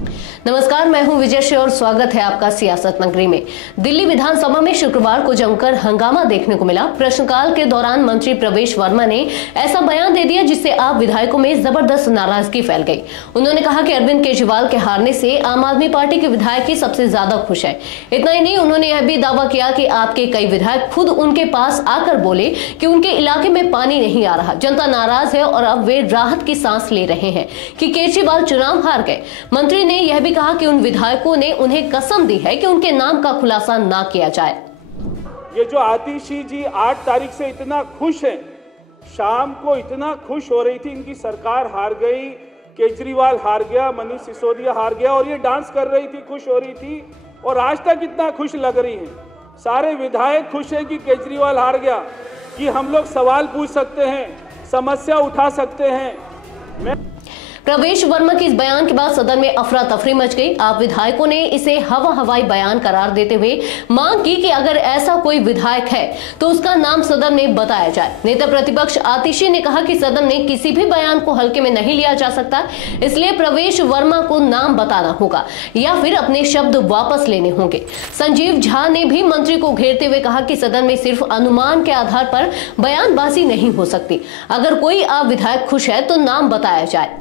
नमस्कार, मैं हूं विजयश्री और स्वागत है आपका सियासत नगरी में। दिल्ली विधानसभा में शुक्रवार को जमकर हंगामा देखने को मिला। प्रश्नकाल के दौरान मंत्री प्रवेश वर्मा ने ऐसा बयान दे दिया जिससे आप विधायकों में जबरदस्त नाराजगी फैल गई। उन्होंने कहा कि अरविंद केजरीवाल के हारने से आम आदमी पार्टी के विधायक ही सबसे ज्यादा खुश है। इतना ही नहीं, उन्होंने यह भी दावा किया कि आपके कई विधायक खुद उनके पास आकर बोले कि उनके इलाके में पानी नहीं आ रहा, जनता नाराज है और अब वे राहत की सांस ले रहे हैं कि केजरीवाल चुनाव हार गए। मंत्री ने यह भी कहा कि उन विधायकों ने उन्हें कसम दी है कि उनके नाम का खुलासा ना किया जाए। ये जो आतिशी जी 8 तारीख से इतना खुश हैं, शाम को इतना खुश हो रही थी, इनकी सरकार हार गई, केजरीवाल हार गया, मनीष सिसोदिया हार गया, और ये डांस कर रही थी, खुश हो रही थी, और आज तक इतना खुश लग रही हैं। सारे विधायक खुश हैं कि केजरीवाल हार गया, कि हम लोग सवाल पूछ सकते हैं, समस्या उठा सकते हैं। प्रवेश वर्मा के इस बयान के बाद सदन में अफरा तफरी मच गई। आप विधायकों ने इसे हवाई बयान करार देते हुए मांग की कि अगर ऐसा कोई विधायक है तो उसका नाम सदन में बताया जाए। नेता प्रतिपक्ष आतिशी ने कहा कि सदन में किसी भी बयान को हल्के में नहीं लिया जा सकता, इसलिए प्रवेश वर्मा को नाम बताना होगा या फिर अपने शब्द वापस लेने होंगे। संजीव झा ने भी मंत्री को घेरते हुए कहा कि सदन में सिर्फ अनुमान के आधार पर बयानबाजी नहीं हो सकती। अगर कोई आप विधायक खुश है तो नाम बताया जाए।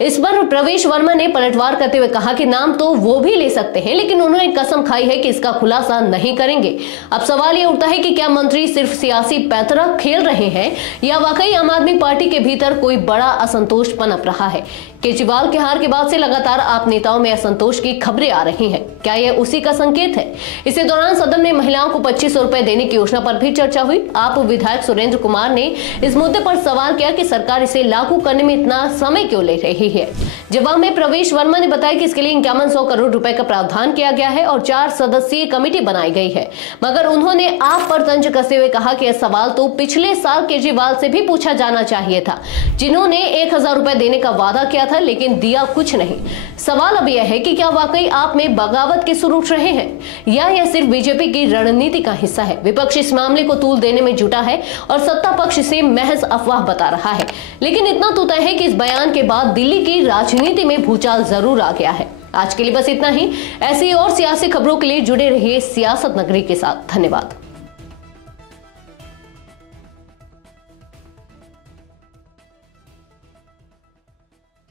इस पर प्रवेश वर्मा ने पलटवार करते हुए कहा कि नाम तो वो भी ले सकते हैं, लेकिन उन्होंने कसम खाई है कि इसका खुलासा नहीं करेंगे। अब सवाल यह उठता है कि क्या मंत्री सिर्फ सियासी पैंतरा खेल रहे हैं या वाकई आम आदमी पार्टी के भीतर कोई बड़ा असंतोष पनप रहा है। केजरीवाल के हार के बाद से लगातार आप नेताओं में असंतोष की खबरें आ रही हैं। क्या यह उसी का संकेत है? इसी दौरान सदन में महिलाओं को 2500 रुपए देने की योजना पर भी चर्चा हुई। आप विधायक सुरेंद्र कुमार ने इस मुद्दे पर सवाल किया कि सरकार इसे लागू करने में इतना समय क्यों ले रही है। जवाब में प्रवेश वर्मा ने बताया कि इसके लिए 5100 करोड़ रुपए का प्रावधान किया गया है और 4 सदस्यीय कमेटी बनाई गई है। मगर उन्होंने आप पर तंज कसते हुए कहा कि यह सवाल तो पिछले साल केजरीवाल से भी पूछा जाना चाहिए था, जिन्होंने 1000 रुपए देने का वादा किया था लेकिन दिया कुछ नहीं। सवाल अब यह है कि क्या वाकई आप में बगावत के सुर उठ रहे हैं या यह सिर्फ बीजेपी की रणनीति का हिस्सा है। विपक्ष इस मामले को तूल देने में जुटा है और सत्ता पक्ष इसे महज अफवाह बता रहा है। लेकिन इतना तो तय है कि इस बयान के बाद दिल्ली की राजनीति में भूचाल जरूर आ गया है। आज के लिए बस इतना ही। ऐसी और सियासी खबरों के लिए जुड़े रहिए सियासत नगरी के साथ। धन्यवाद।